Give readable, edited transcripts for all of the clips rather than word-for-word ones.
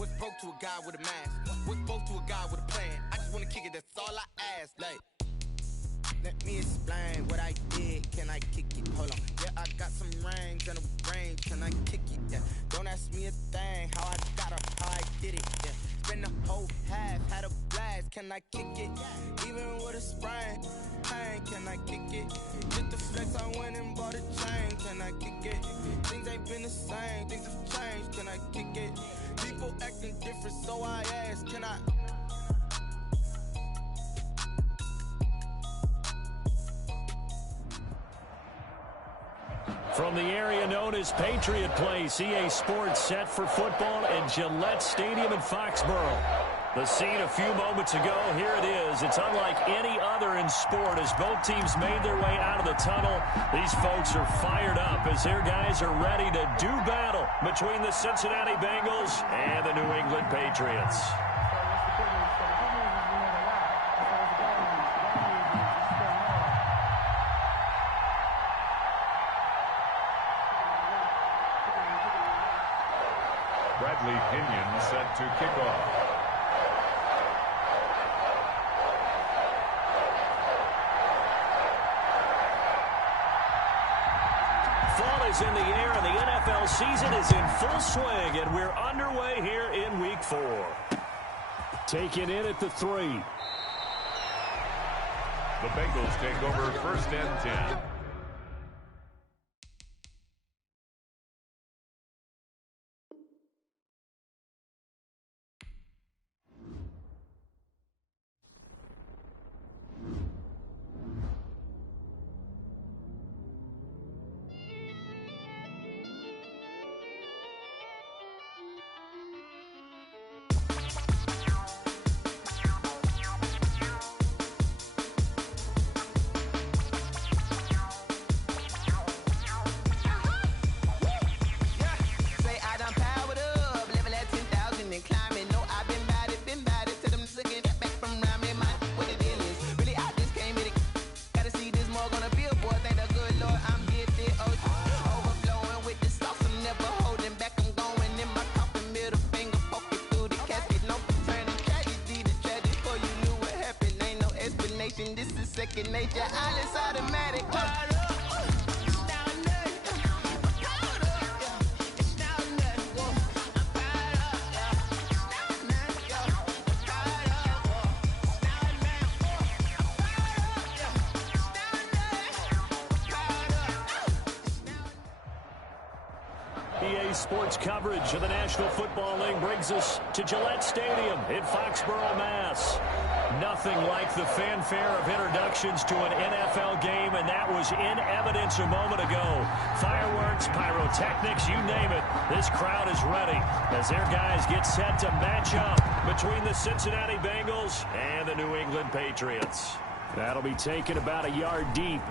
What's broke to a guy with a mask? What's broke to a guy with a plan? I just wanna kick it, that's all I ask. Like, let me explain what I did. Can I kick it? Hold on. Yeah, I got some rings and a range. Can I kick it? Yeah. Don't ask me a thing. How I got her, how I did it. Yeah. Spend the whole half, had a blast. Can I kick it? Even with a sprain. Pain, can I kick it? Just the flex, I went and bought a chain. Can I kick it? Things ain't been the same. Things have changed. Can I kick it? People acting different, so I ask. Can I? From the area known as Patriot Place, EA Sports set for football at Gillette Stadium in Foxborough. The scene a few moments ago, here it is. It's unlike any other in sport as both teams made their way out of the tunnel. These folks are fired up as their guys are ready to do battle between the Cincinnati Bengals and the New England Patriots. Bradley Pinion set to kick off. Fall is in the air and the NFL season is in full swing, and we're underway here in Week 4. Taken in at the 3. The Bengals take over 1st and 10. Nature, all is automatic. EA Sports coverage of the National Football League brings us to Gillette Stadium in Foxborough, Mass. Nothing like the fanfare of introductions to an NFL game, and that was in evidence a moment ago. Fireworks, pyrotechnics, you name it. This crowd is ready as their guys get set to match up between the Cincinnati Bengals and the New England Patriots. That'll be taken about a yard deep.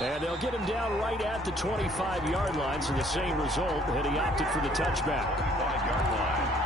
And they'll get him down right at the 25-yard line, so the same result, and he opted for the touchback. 25-yard line.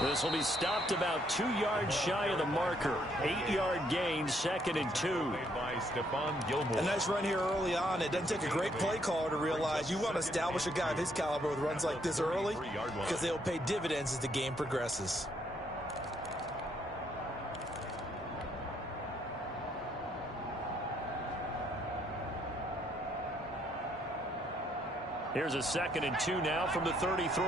This will be stopped about 2 yards shy of the marker. 8-yard gain, 2nd and 2. By Stephon Gilmore. A nice run here early on. It doesn't take a great play caller to realize you want to establish a guy of his caliber with runs like this early because they'll pay dividends as the game progresses. Here's a 2nd and 2 now from the 33.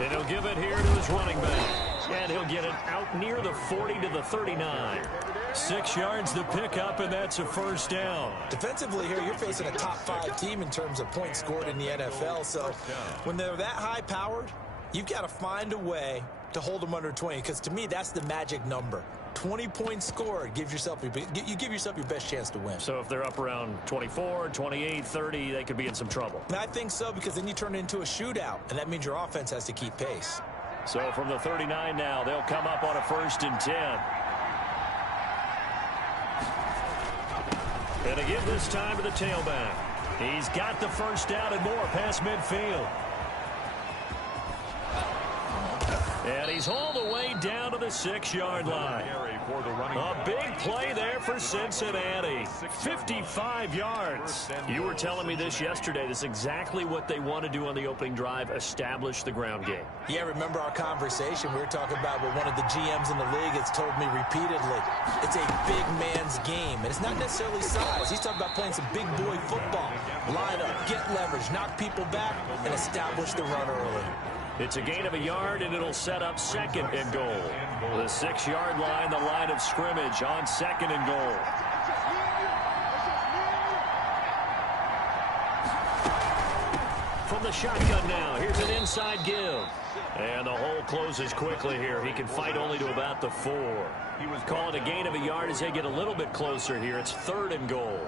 And he'll give it here to his running back. And he'll get it out near the 40 to the 39. 6 yards to pick up, and that's a first down. Defensively here, you're facing a top 5 team in terms of points scored in the NFL. So when they're that high-powered, You've got to find a way to hold them under 20, because to me, that's the magic number. 20 points scored gives yourself you give yourself your best chance to win. So if they're up around 24, 28, 30, they could be in some trouble. And I think so, because then you turn it into a shootout, and that means your offense has to keep pace. So from the 39 now, they'll come up on a 1st and 10. And to give this time to the tailback. He's got the first down and more past midfield. And he's all the way down to the 6-yard line. A big play there for Cincinnati. 55 yards. You were telling me this yesterday. This is exactly what they want to do on the opening drive, establish the ground game. Yeah, remember our conversation? We were talking about what one of the GMs in the league has told me repeatedly. It's a big man's game, and it's not necessarily size. He's talking about playing some big boy football. Line up, get leverage, knock people back, and establish the run early. It's a gain of a yard, and it'll set up 2nd and goal. The 6-yard line, the line of scrimmage on 2nd and goal. From the shotgun now, here's an inside give. And the hole closes quickly here. He can fight only to about the 4. He was calling a gain of a yard as they get a little bit closer here. It's 3rd and goal.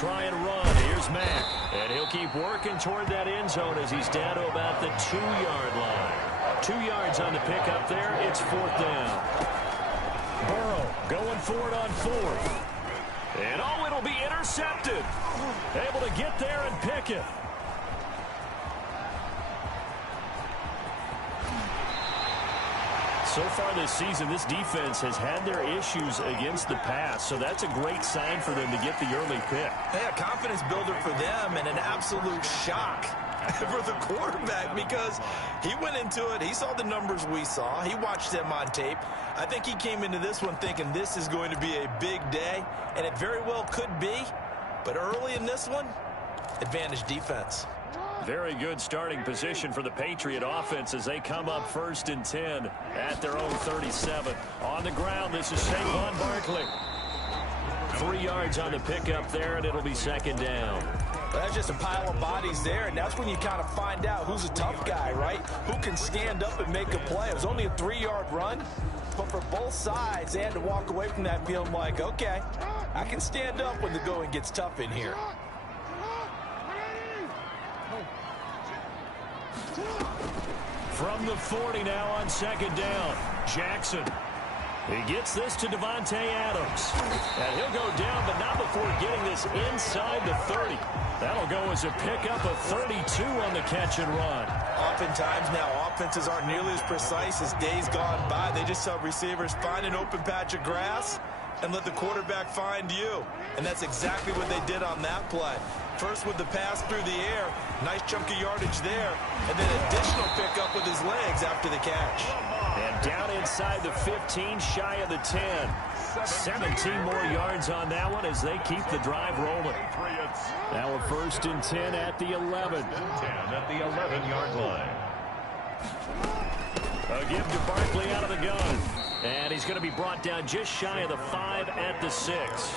Try and run. Here's Mack. And he'll keep working toward that end zone as he's down to about the 2-yard line. 2 yards on the pickup there. It's 4th down. Burrow going for it on 4th. And oh, it'll be intercepted. Able to get there and pick it. So far this season, this defense has had their issues against the pass, so that's a great sign for them to get the early pick. Yeah, confidence builder for them, and an absolute shock for the quarterback, because he went into it, he saw the numbers we saw, he watched them on tape. I think he came into this one thinking this is going to be a big day, and it very well could be, but early in this one, advantage defense. Very good starting position for the Patriot offense as they come up 1st and 10 at their own 37. On the ground, this is Saquon Barkley. 3 yards on the pickup there, and it'll be 2nd down. Well, that's just a pile of bodies there, and that's when you kind of find out who's a tough guy, right? Who can stand up and make a play. It was only a 3-yard run, but for both sides, they had to walk away from that feeling like, okay, I can stand up when the going gets tough in here. From the 40 now on 2nd down, Jackson. He gets this to Devontae Adams. And he'll go down, but not before getting this inside the 30. That'll go as a pickup of 32 on the catch and run. Oftentimes now, offenses aren't nearly as precise as days gone by. They just tell receivers, find an open patch of grass and let the quarterback find you. And that's exactly what they did on that play. First with the pass through the air, nice chunk of yardage there, and then additional pickup with his legs after the catch. And down inside the 15, shy of the 10. 17 more yards on that one as they keep the drive rolling. Now a 1st and 10 at the 11. 10 at the 11-yard line. A give to Barkley out of the gun. And he's going to be brought down just shy of the 5 at the 6.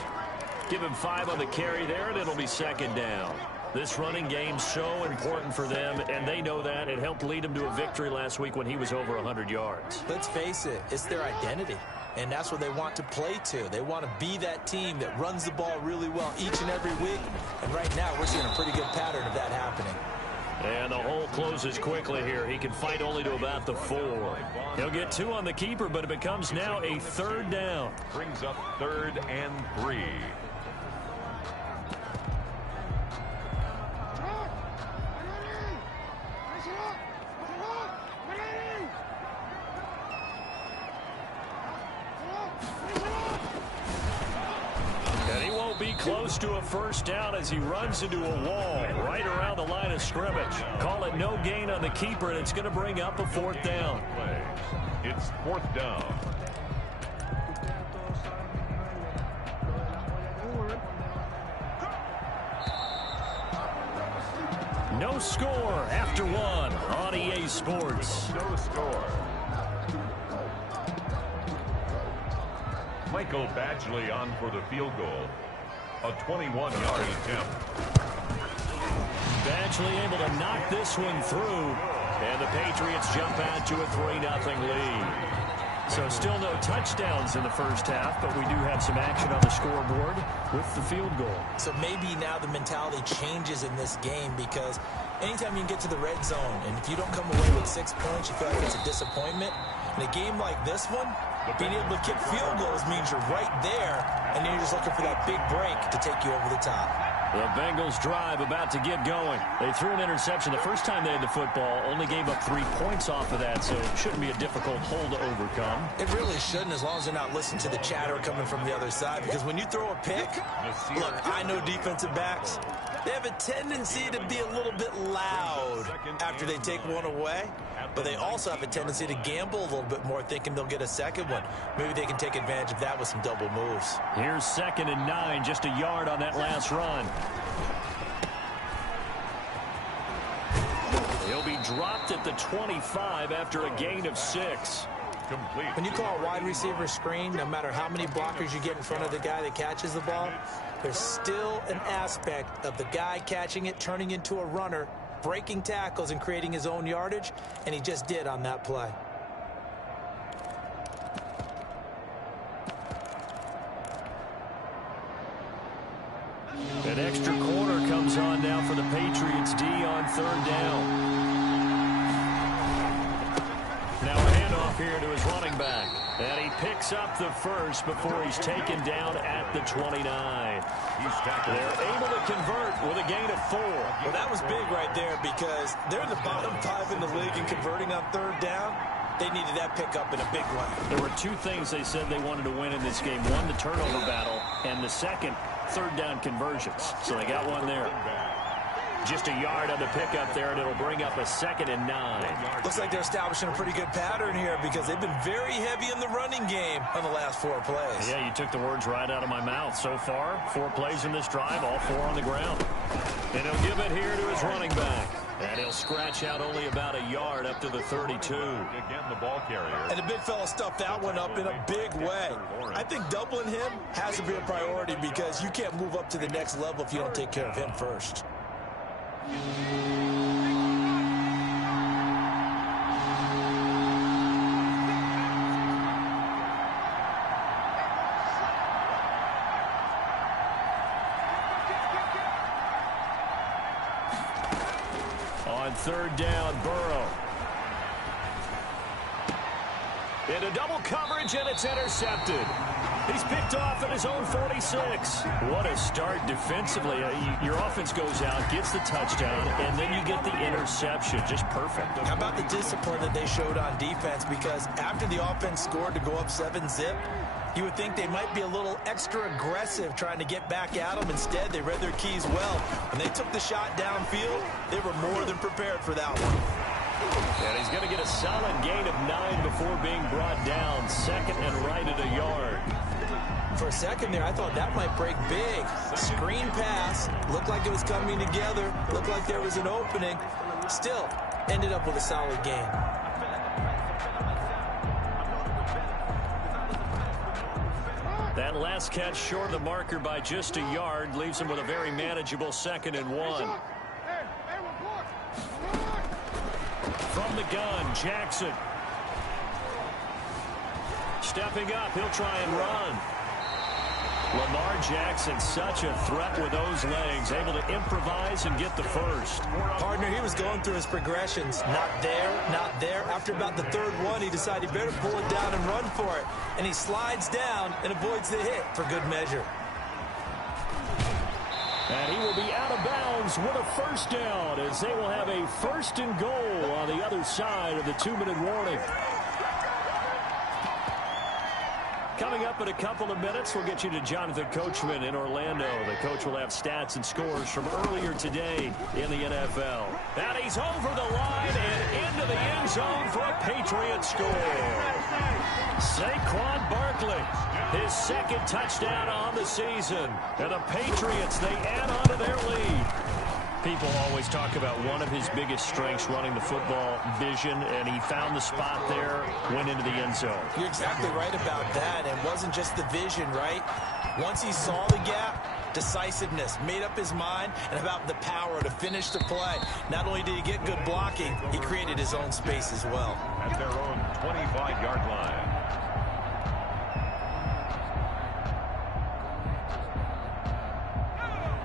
Give him 5 on the carry there, and it'll be 2nd down. This running game's so important for them, and they know that. It helped lead them to a victory last week when he was over 100 yards. Let's face it, it's their identity, and that's what they want to play to. They want to be that team that runs the ball really well each and every week, and right now we're seeing a pretty good pattern of that happening. And the hole closes quickly here. He can fight only to about the 4. He'll get 2 on the keeper, but it becomes now a 3rd down. Brings up 3rd and 3. Close to a 1st down as he runs into a wall right around the line of scrimmage. Call it no gain on the keeper, and it's going to bring up a 4th down. It's 4th down. No score after 1 on EA Sports. No score. Michael Badgley on for the field goal. A 21-yard attempt. Badgley able to knock this one through. And the Patriots jump out to a 3-0 lead. So still no touchdowns in the first half, but we do have some action on the scoreboard with the field goal. So maybe now the mentality changes in this game, because anytime you can get to the red zone, and if you don't come away with 6 points, you feel like it's a disappointment. In a game like this one, being able to kick field goals means you're right there, and then you're just looking for that big break to take you over the top. The Bengals drive about to get going. They threw an interception the first time they had the football, only gave up 3 points off of that, so it shouldn't be a difficult hole to overcome. It really shouldn't, as long as they're not listening to the chatter coming from the other side, because when you throw a pick, look, I know defensive backs, they have a tendency to be a little bit loud after they take one away, but they also have a tendency to gamble a little bit more, thinking they'll get a second one. Maybe they can take advantage of that with some double moves. Here's 2nd and 9, just a yard on that last run. He'll be dropped at the 25 after a gain of 6. Complete. When you call a wide receiver screen, no matter how many blockers you get in front of the guy that catches the ball, there's still an aspect of the guy catching it, turning into a runner, breaking tackles and creating his own yardage, and he just did on that play. An extra corner comes on now for the Patriots D on 3rd down. Now a handoff here to his running back. And he picks up the first before he's taken down at the 29. They're able to convert with a gain of 4. Well, that was big right there, because they're the bottom 5 in the league in converting on 3rd down. They needed that pickup in a big way. There were 2 things they said they wanted to win in this game. One, the turnover battle, and the second, 3rd down conversions. So they got one there. Just a yard on the pickup there, and it'll bring up a 2nd and 9. Looks like they're establishing a pretty good pattern here, because they've been very heavy in the running game on the last 4 plays. Yeah, you took the words right out of my mouth. So far, 4 plays in this drive, all 4 on the ground. And he'll give it here to his running back. And he'll scratch out only about a yard up to the 32. Again, the ball carrier. And the big fella stuffed that one up in a big way. I think doubling him has to be a priority, because you can't move up to the next level if you don't take care of him first. On 3rd down, Burrow. Into double coverage, and it's intercepted. He's picked off at his own 46. What a start defensively. Your offense goes out, gets the touchdown, and then you get the interception. Just perfect. How about the discipline that they showed on defense? Because after the offense scored to go up 7-zip, you would think they might be a little extra aggressive trying to get back at them. Instead, they read their keys well. When they took the shot downfield, they were more than prepared for that one. And he's going to get a solid gain of 9 before being brought down. 2nd and right at a yard. For a second there, I thought that might break big. Screen pass. Looked like it was coming together. Looked like there was an opening. Still, ended up with a solid gain. That last catch short of the marker by just a yard leaves him with a very manageable 2nd and 1. From the gun, Jackson. Stepping up, he'll try and run. Lamar Jackson, such a threat with those legs, able to improvise and get the first. Partner, he was going through his progressions. Not there, not there. After about the 3rd one, he decided he better pull it down and run for it. And he slides down and avoids the hit for good measure. And he will be out of bounds with a 1st down, as they will have a 1st and goal on the other side of the 2-minute warning. Coming up in a couple of minutes, we'll get you to Jonathan Coachman in Orlando. The coach will have stats and scores from earlier today in the NFL. And he's over the line and into the end zone for a Patriots score. Saquon Barkley, his 2nd touchdown on the season. And the Patriots, they add on to their lead. People always talk about one of his biggest strengths running the football, vision, and he found the spot there, went into the end zone. You're exactly right about that. And it wasn't just the vision, right? Once he saw the gap, decisiveness, made up his mind, and about the power to finish the play. Not only did he get good blocking, he created his own space as well. At their own 25-yard line.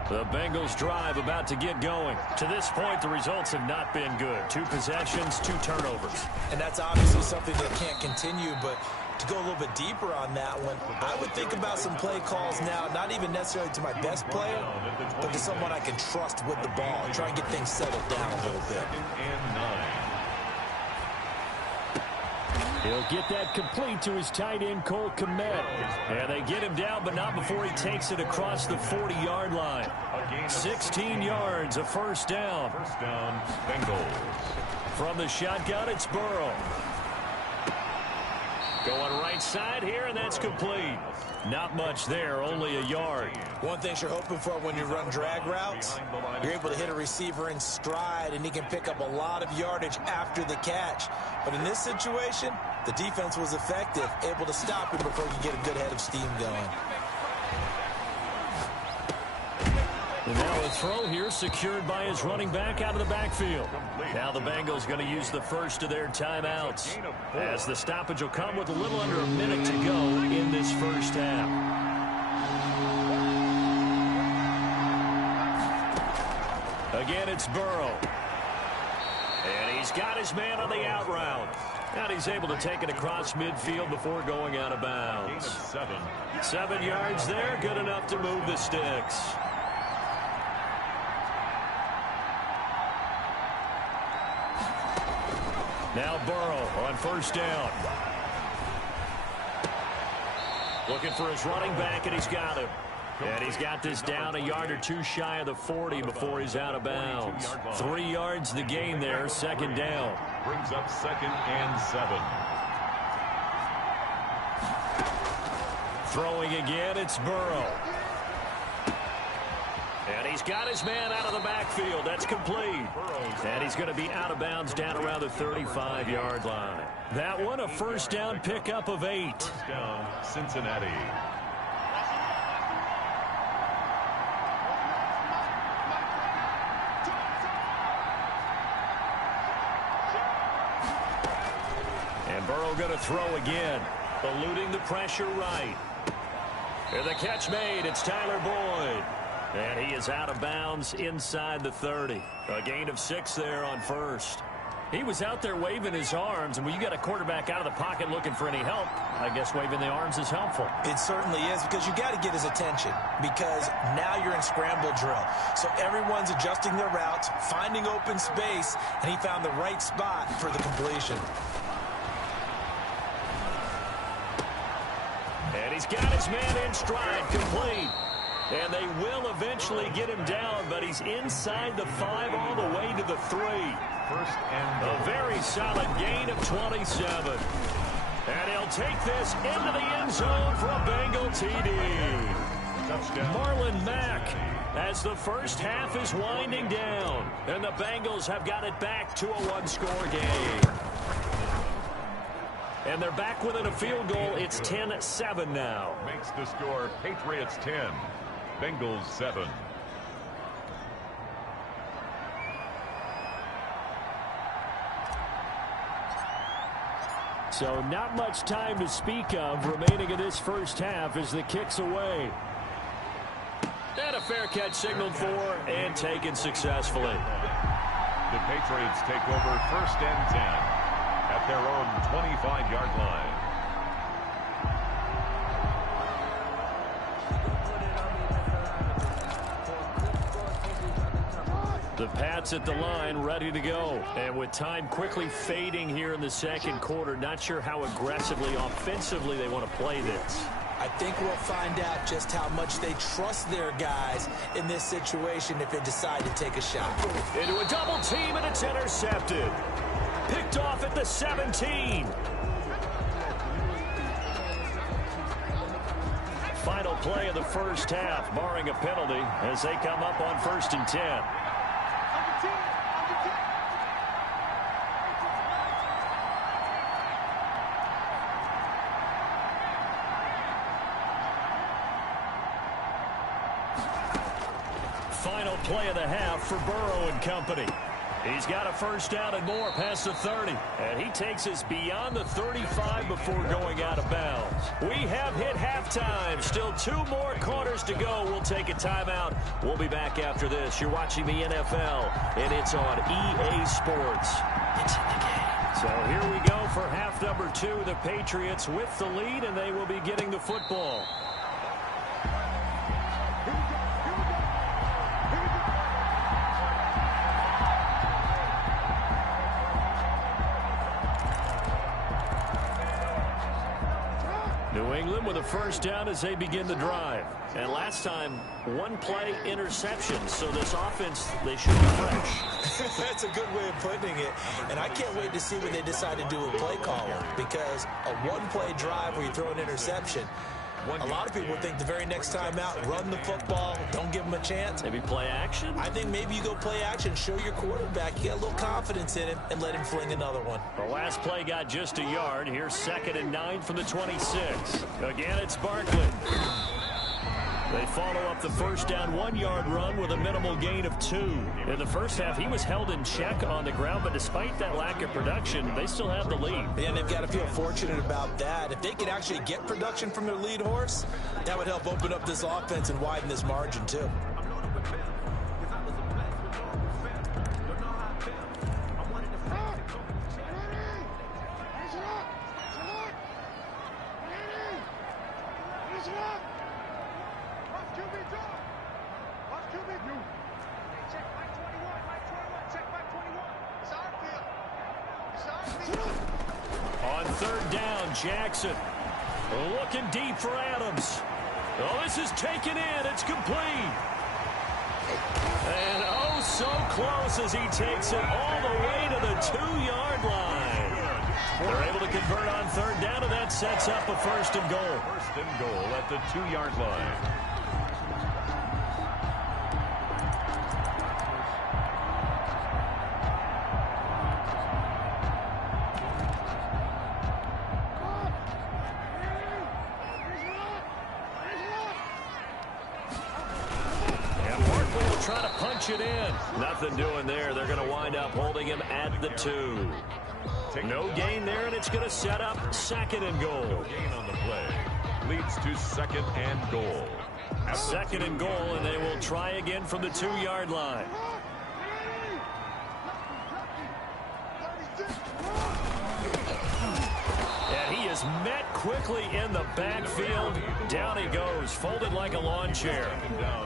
The Bengals drive about to get going. To this point, the results have not been good. 2 possessions, 2 turnovers. And that's obviously something that can't continue, but to go a little bit deeper on that one, I would think about some play calls now, not even necessarily to my best player, but to someone I can trust with the ball and try and get things settled down a little bit. He'll get that complete to his tight end, Cole Kmet. And they get him down, but not before he takes it across the 40-yard line. 16 yards, a first down. First down, Bengals. From the shotgun, it's Burrow. Going right side here, and that's complete. Not much there, only a yard. One thing you're hoping for when you run drag routes, you're able to hit a receiver in stride, and he can pick up a lot of yardage after the catch. But in this situation, the defense was effective, able to stop him before you get a good head of steam going. And now a throw here secured by his running back out of the backfield. Now the Bengals going to use the first of their timeouts, as the stoppage will come with a little under a minute to go in this first half. Again, it's Burrow. And he's got his man on the out route. And he's able to take it across midfield before going out of bounds. 7 yards there, good enough to move the sticks. Now Burrow on first down. Looking for his running back, and he's got him. And he's got this down a yard or 2 shy of the 40 before he's out of bounds. 3 yards the gain there, second down. Brings up 2nd and 7. Throwing again, it's Burrow. And he's got his man out of the backfield. That's complete. And he's going to be out of bounds down around the 35-yard line. That one, a first down pickup of 8. First down, Cincinnati. And Burrow going to throw again, eluding the pressure right. And the catch made. It's Tyler Boyd. And he is out of bounds inside the 30. A gain of 6 there on first. He was out there waving his arms, and when you got a quarterback out of the pocket looking for any help, I guess waving the arms is helpful. It certainly is, because you got to get his attention, because now you're in scramble drill. So everyone's adjusting their routes, finding open space, and he found the right spot for the completion. And he's got his man in stride, complete. And they will eventually get him down, but he's inside the 5 all the way to the 3. First and a very solid gain of 27. And he'll take this into the end zone for a Bengal TD. touchdown. Marlon Mack, as the first half is winding down. And the Bengals have got it back to a 1-score game. And they're back within a field goal. It's 10-7 now. Makes the score Patriots 10, Bengals 7. So not much time to speak of remaining in this first half as the kick's away. And a fair catch signaled for and taken successfully. The Patriots take over first and 10 at their own 25-yard line. The Pats at the line, ready to go. And with time quickly fading here in the second quarter, not sure how aggressively, offensively they want to play this. I think we'll find out just how much they trust their guys in this situation if they decide to take a shot. Into a double team, and it's intercepted. Picked off at the 17. Final play of the first half, barring a penalty, as they come up on 1st and 10. final play of the half for Burrow and company. He's got a first down and more past the 30. And he takes us beyond the 35 before going out of bounds. We have hit halftime. Still 2 more quarters to go. We'll take a timeout. We'll be back after this. You're watching the NFL, and it's on EA Sports. It's in the game. So here we go for half number 2. The Patriots with the lead, and they will be getting the football. New England with a first down as they begin the drive. And last time, 1-play interception. So this offense, they should be fresh. That's a good way of putting it. And I can't wait to see what they decide to do with play calling. Because a 1-play drive where you throw an interception, a lot of people think the very next time out, run the football, don't give them a chance. Maybe play action? I think maybe you go play action, show your quarterback you got a little confidence in him, and let him fling another one. The last play got just a yard. Here's 2nd and 9 from the 26. Again, it's Barkley. They follow up the first down 1-yard run with a minimal gain of 2. In the first half, he was held in check on the ground, but despite that lack of production, they still have the lead. And they've got to feel fortunate about that. If they could actually get production from their lead horse, that would help open up this offense and widen this margin, too. On 3rd down, Jackson looking deep for Adams. Oh, this is taken in. It's complete. And oh, so close as he takes it all the way to the 2-yard line. They're able to convert on 3rd down, and that sets up a 1st and goal. 1st and goal at the 2-yard line. Trying to punch it in. Nothing doing there. They're going to wind up holding him at the 2. No gain there, and it's going to set up 2nd and goal. No gain on the play. Leads to 2nd and goal. 2nd and goal, and they will try again from the 2-yard line. And he is met quickly in the backfield. Down he goes, folded like a lawn chair.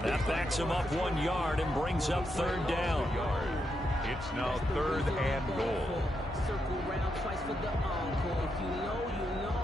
That backs him up 1 yard and brings up 3rd down. It's now 3rd and goal. Circle round twice for the encore. If you know, you know.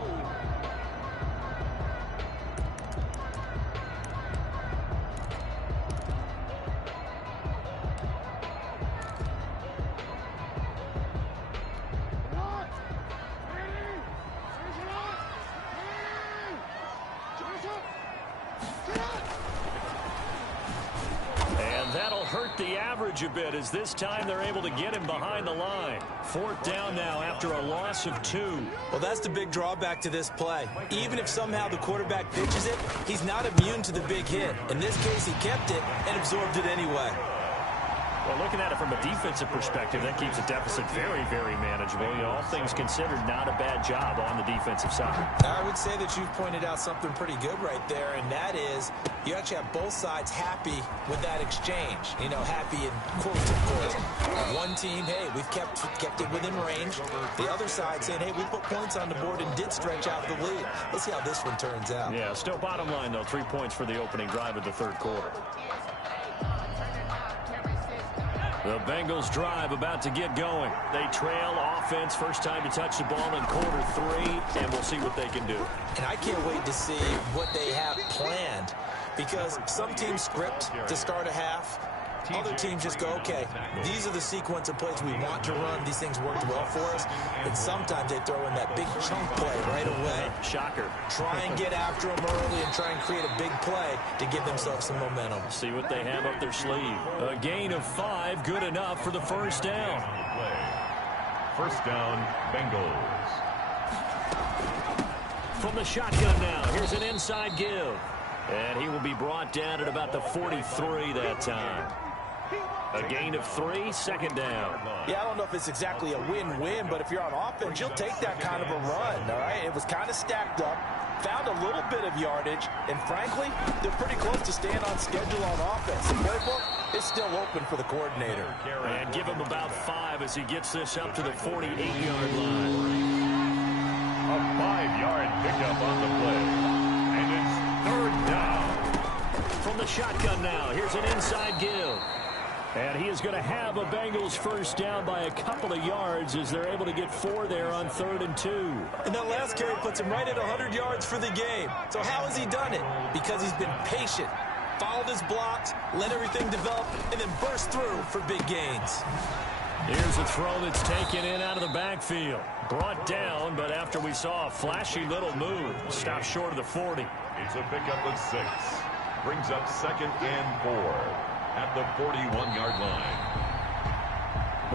Hurt the average a bit as this time they're able to get him behind the line. 4th down now after a loss of 2. Well, that's the big drawback to this play. Even if somehow the quarterback pitches it, he's not immune to the big hit. In this case, he kept it and absorbed it anyway. Well, looking at it from a defensive perspective, that keeps the deficit very, very manageable. You know, all things considered, not a bad job on the defensive side. I would say that you've pointed out something pretty good right there, and that is you actually have both sides happy with that exchange. You know, happy in quotes, of course. One team, hey, we've kept it within range. The other side saying, hey, we put points on the board and did stretch out the lead. Let's see how this one turns out. Yeah, still bottom line, though, 3 points for the opening drive of the 3rd quarter. The Bengals drive about to get going. They trail offense, first time to touch the ball in quarter 3, and we'll see what they can do. And I can't wait to see what they have planned, because some teams script to start a half. Other teams just go, okay, these are the sequence of plays we want to run. These things worked well for us. And sometimes they throw in that big chunk play right away. Shocker. Try and get after them early and try and create a big play to give themselves some momentum. See what they have up their sleeve. A gain of 5, good enough for the first down. First down, Bengals. From the shotgun now, here's an inside give. And he will be brought down at about the 43 that time. A gain of 3, second down. Yeah, I don't know if it's exactly a win-win, but if you're on offense, you'll take that kind of a run, all right? It was kind of stacked up, found a little bit of yardage, and frankly, they're pretty close to staying on schedule on offense. The playbook is still open for the coordinator. And give him about 5 as he gets this up to the 48-yard line. A 5-yard pickup on the play. And it's third down. From the shotgun now, here's an inside give. And he is going to have a Bengals first down by a couple of yards as they're able to get 4 there on 3rd and 2. And that last carry puts him right at 100 yards for the game. So how has he done it? Because he's been patient, followed his blocks, let everything develop, and then burst through for big gains. Here's a throw that's taken in out of the backfield. Brought down, but after we saw a flashy little move, stopped short of the 40. It's a pickup of 6. Brings up 2nd and 4. At the 41-yard line.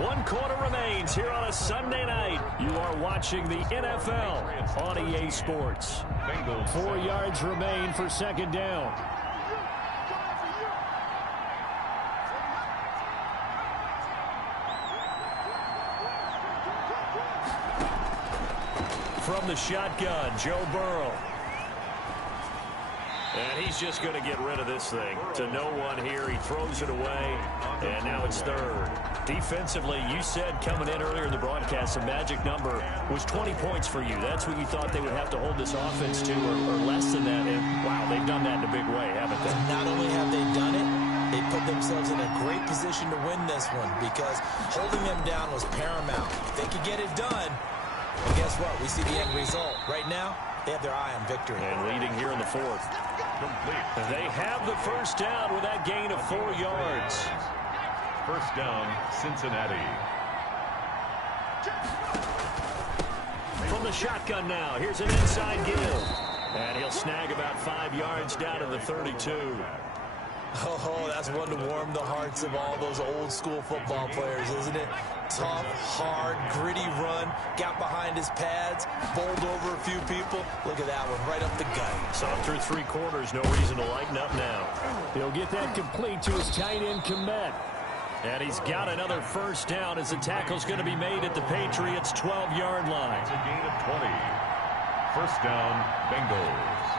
1 quarter remains here on a Sunday night. You are watching the NFL on EA Sports. 4 yards remain for second down. From the shotgun, Joe Burrow. And he's just going to get rid of this thing. To no one here. He throws it away. And now it's 3rd. Defensively, you said coming in earlier in the broadcast, the magic number was 20 points for you. That's what you thought they would have to hold this offense to, or less than that. And, wow, they've done that in a big way, haven't they? Not only have they done it, they put themselves in a great position to win this one because holding them down was paramount. If they could get it done, well, guess what? We see the end result. Right now, they have their eye on victory. And leading here in the 4th. Complete. They have the first down with that gain of 4 yards. First down, Cincinnati. From the shotgun now, here's an inside give. And he'll snag about 5 yards down to the 32. Oh, that's one to warm the hearts of all those old school football players, isn't it? Tough, hard, gritty run, got behind his pads, bowled over a few people. Look at that one, right up the gut. So through 3 quarters, no reason to lighten up now. He'll get that complete to his tight end, Komet. And he's got another first down as the tackle's going to be made at the Patriots' 12-yard line. It's a gain of 20. First down, Bengals.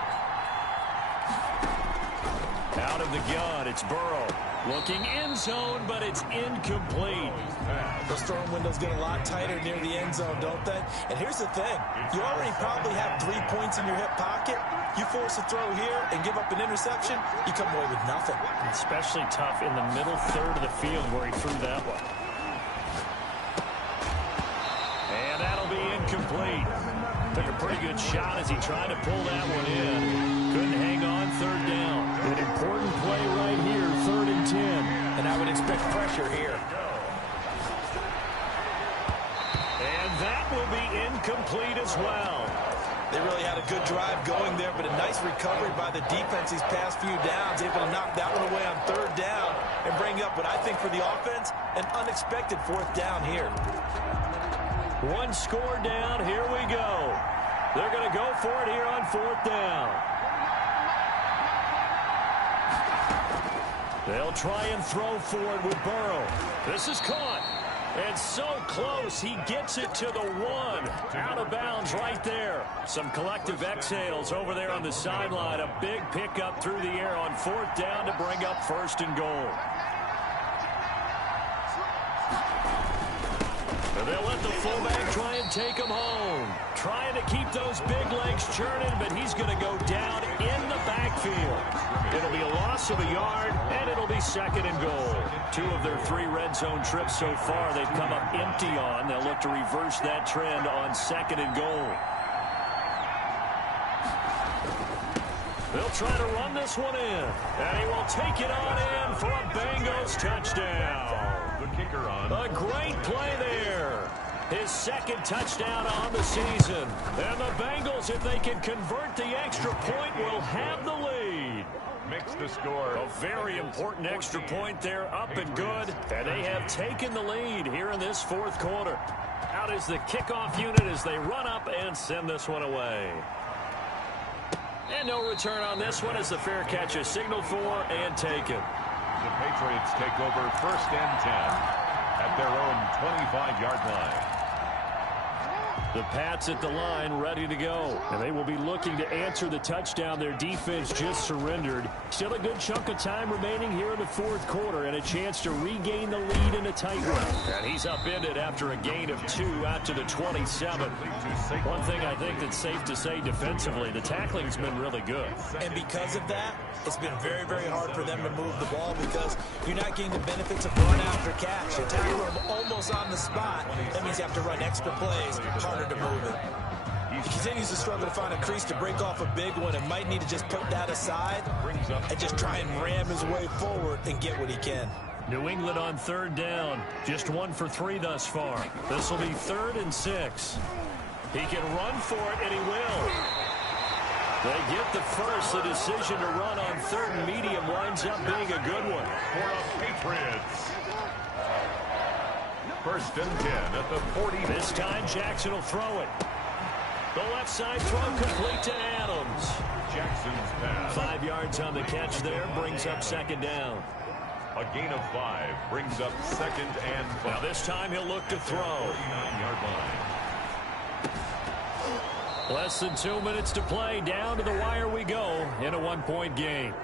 Out of the gun, it's Burrow. Looking end zone, but it's incomplete. The storm windows get a lot tighter near the end zone, don't they? And here's the thing. You already probably have 3 points in your hip pocket. You force a throw here and give up an interception, you come away with nothing. Especially tough in the middle third of the field where he threw that one. And that'll be incomplete. Took a pretty good shot as he tried to pull that one in. Couldn't hang on, 3rd down. An important play right here, 3rd and 10. And I would expect pressure here. And that will be incomplete as well. They really had a good drive going there, but a nice recovery by the defense these past few downs, able to knock that one away on 3rd down and bring up what I think for the offense, an unexpected 4th down here. 1 score down, here we go. They're going to go for it here on 4th down. They'll try and throw for it with Burrow. This is caught. And so close, he gets it to the 1. Out of bounds right there. Some collective exhales over there on the sideline. A big pickup through the air on 4th down to bring up 1st and goal. And they'll let the fullback try and take him home. Trying to keep those big legs churning, but he's going to go down in the backfield. It'll be a loss of a yard, and it'll be 2nd and goal. 2 of their 3 red zone trips so far they've come up empty on. They'll look to reverse that trend on 2nd and goal. They'll try to run this one in, and he will take it on in for a Bengals touchdown. The kicker on. A great play there. His 2nd touchdown on the season. And the Bengals, if they can convert the extra point, will have the lead. Makes the score. A very important extra point there, up and good. And they have taken the lead here in this 4th quarter. Out is the kickoff unit as they run up and send this one away. And no return on this one as the fair catch is signaled for and taken. The Patriots take over 1st and 10 at their own 25-yard line. The Pats at the line ready to go. And they will be looking to answer the touchdown their defense just surrendered. Still a good chunk of time remaining here in the 4th quarter and a chance to regain the lead in a tight one. And he's upended after a gain of 2 out to the 27. One thing I think that's safe to say defensively, the tackling's been really good. And because of that, it's been very, very hard for them to move the ball because you're not getting the benefits of run after catch. You tackle them almost on the spot. That means you have to run extra plays, harder to move it. He continues to struggle to find a crease to break off a big one and might need to just put that aside and just try and ram his way forward and get what he can. New England on 3rd down. Just 1 for 3 thus far. This will be 3rd and 6. He can run for it, and he will. They get the first. The decision to run on 3rd and medium winds up being a good one. For the Patriots. 1st and 10 at the 40. This time Jackson will throw it. The left side throw complete to Adams. Jackson's pass. 5 yards on the catch there, brings up 2nd down. A gain of 5 brings up 2nd and 5. Now this time he'll look to throw. 39-yard line. Less than 2 minutes to play. Down to the wire we go in a 1-point game.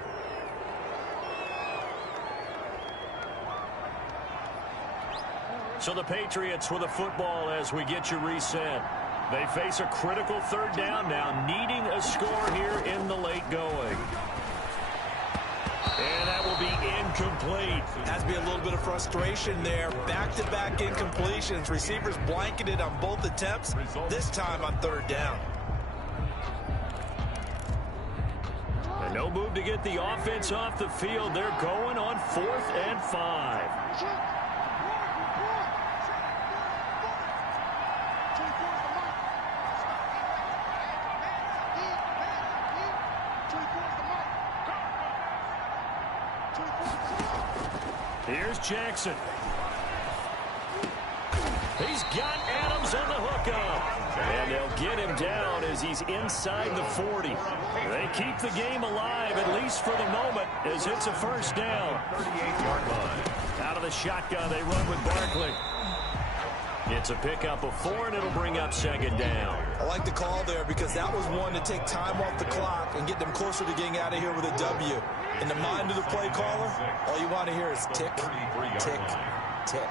So the Patriots with a football as we get you reset. They face a critical 3rd down now, needing a score here in the late going. And that will be incomplete. Has to be a little bit of frustration there. Back-to-back incompletions. Receivers blanketed on both attempts, this time on 3rd down. And no move to get the offense off the field. They're going on 4th and 5. Here's Jackson. He's got Adams on the hookup. And they'll get him down as he's inside the 40. They keep the game alive, at least for the moment, as it's a 1st down. 38-yard line. Out of the shotgun, they run with Barkley. It's a pickup of 4, and it'll bring up 2nd down. I like the call there because that was one to take time off the clock and get them closer to getting out of here with a W. In the mind of the play caller, all you want to hear is tick, tick, tick.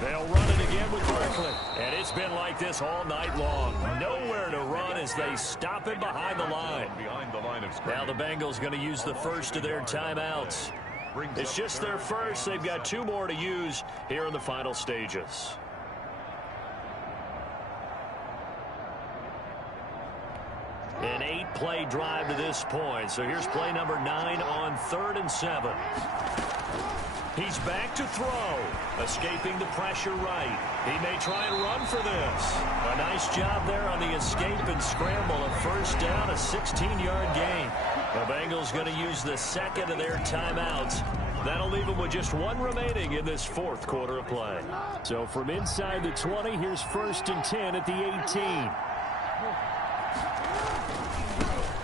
They'll run it again with Barkley. And it's been like this all night long. Nowhere to run as they stop him behind the line. Now the Bengals going to use the first of their timeouts. It's just their first. They've got 2 more to use here in the final stages. An 8-play drive to this point. So here's play number 9 on 3rd and 7. He's back to throw, escaping the pressure right. He may try and run for this. A nice job there on the escape and scramble. A 1st down, a 16-yard gain. The Bengals going to use the 2nd of their timeouts. That'll leave them with just 1 remaining in this 4th quarter of play. So from inside the 20, here's 1st and 10 at the 18.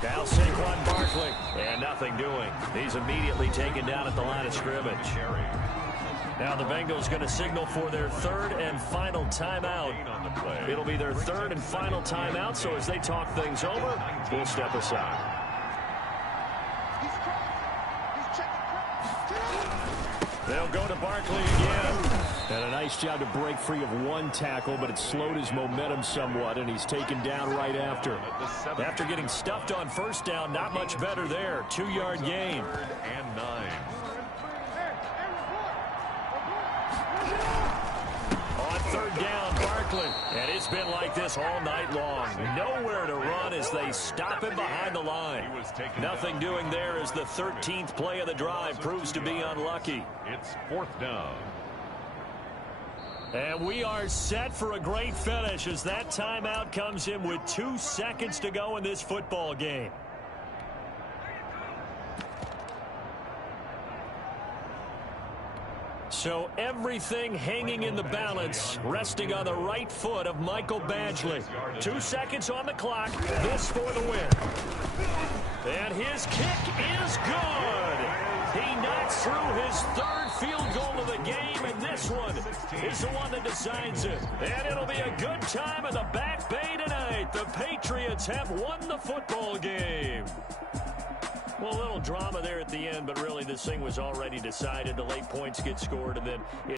Now Saquon Barkley, and nothing doing. He's immediately taken down at the line of scrimmage. Now the Bengals going to signal for their 3rd and final timeout. It'll be their 3rd and final timeout, so as they talk things over, we'll step aside. They'll go to Barkley again. And a nice job to break free of 1 tackle, but it slowed his momentum somewhat, and he's taken down right after. After getting stuffed on 1st down, not much better there. 2-yard gain. 3rd and 9. On 3rd down, Barkley. And it's been like this all night long. Nowhere to run as they stop him behind the line. Nothing doing there as the 13th play of the drive proves to be unlucky. It's 4th down. And we are set for a great finish as that timeout comes in with 2 seconds to go in this football game. So everything hanging in the balance, resting on the right foot of Michael Badgley. 2 seconds on the clock. This for the win. And his kick is good. He knocks through his third field goal of the game, and this one is the one that decides it. And it'll be a good time in the Back Bay tonight. The Patriots have won the football game. Well, a little drama there at the end, but really this thing was already decided. The late points get scored, and then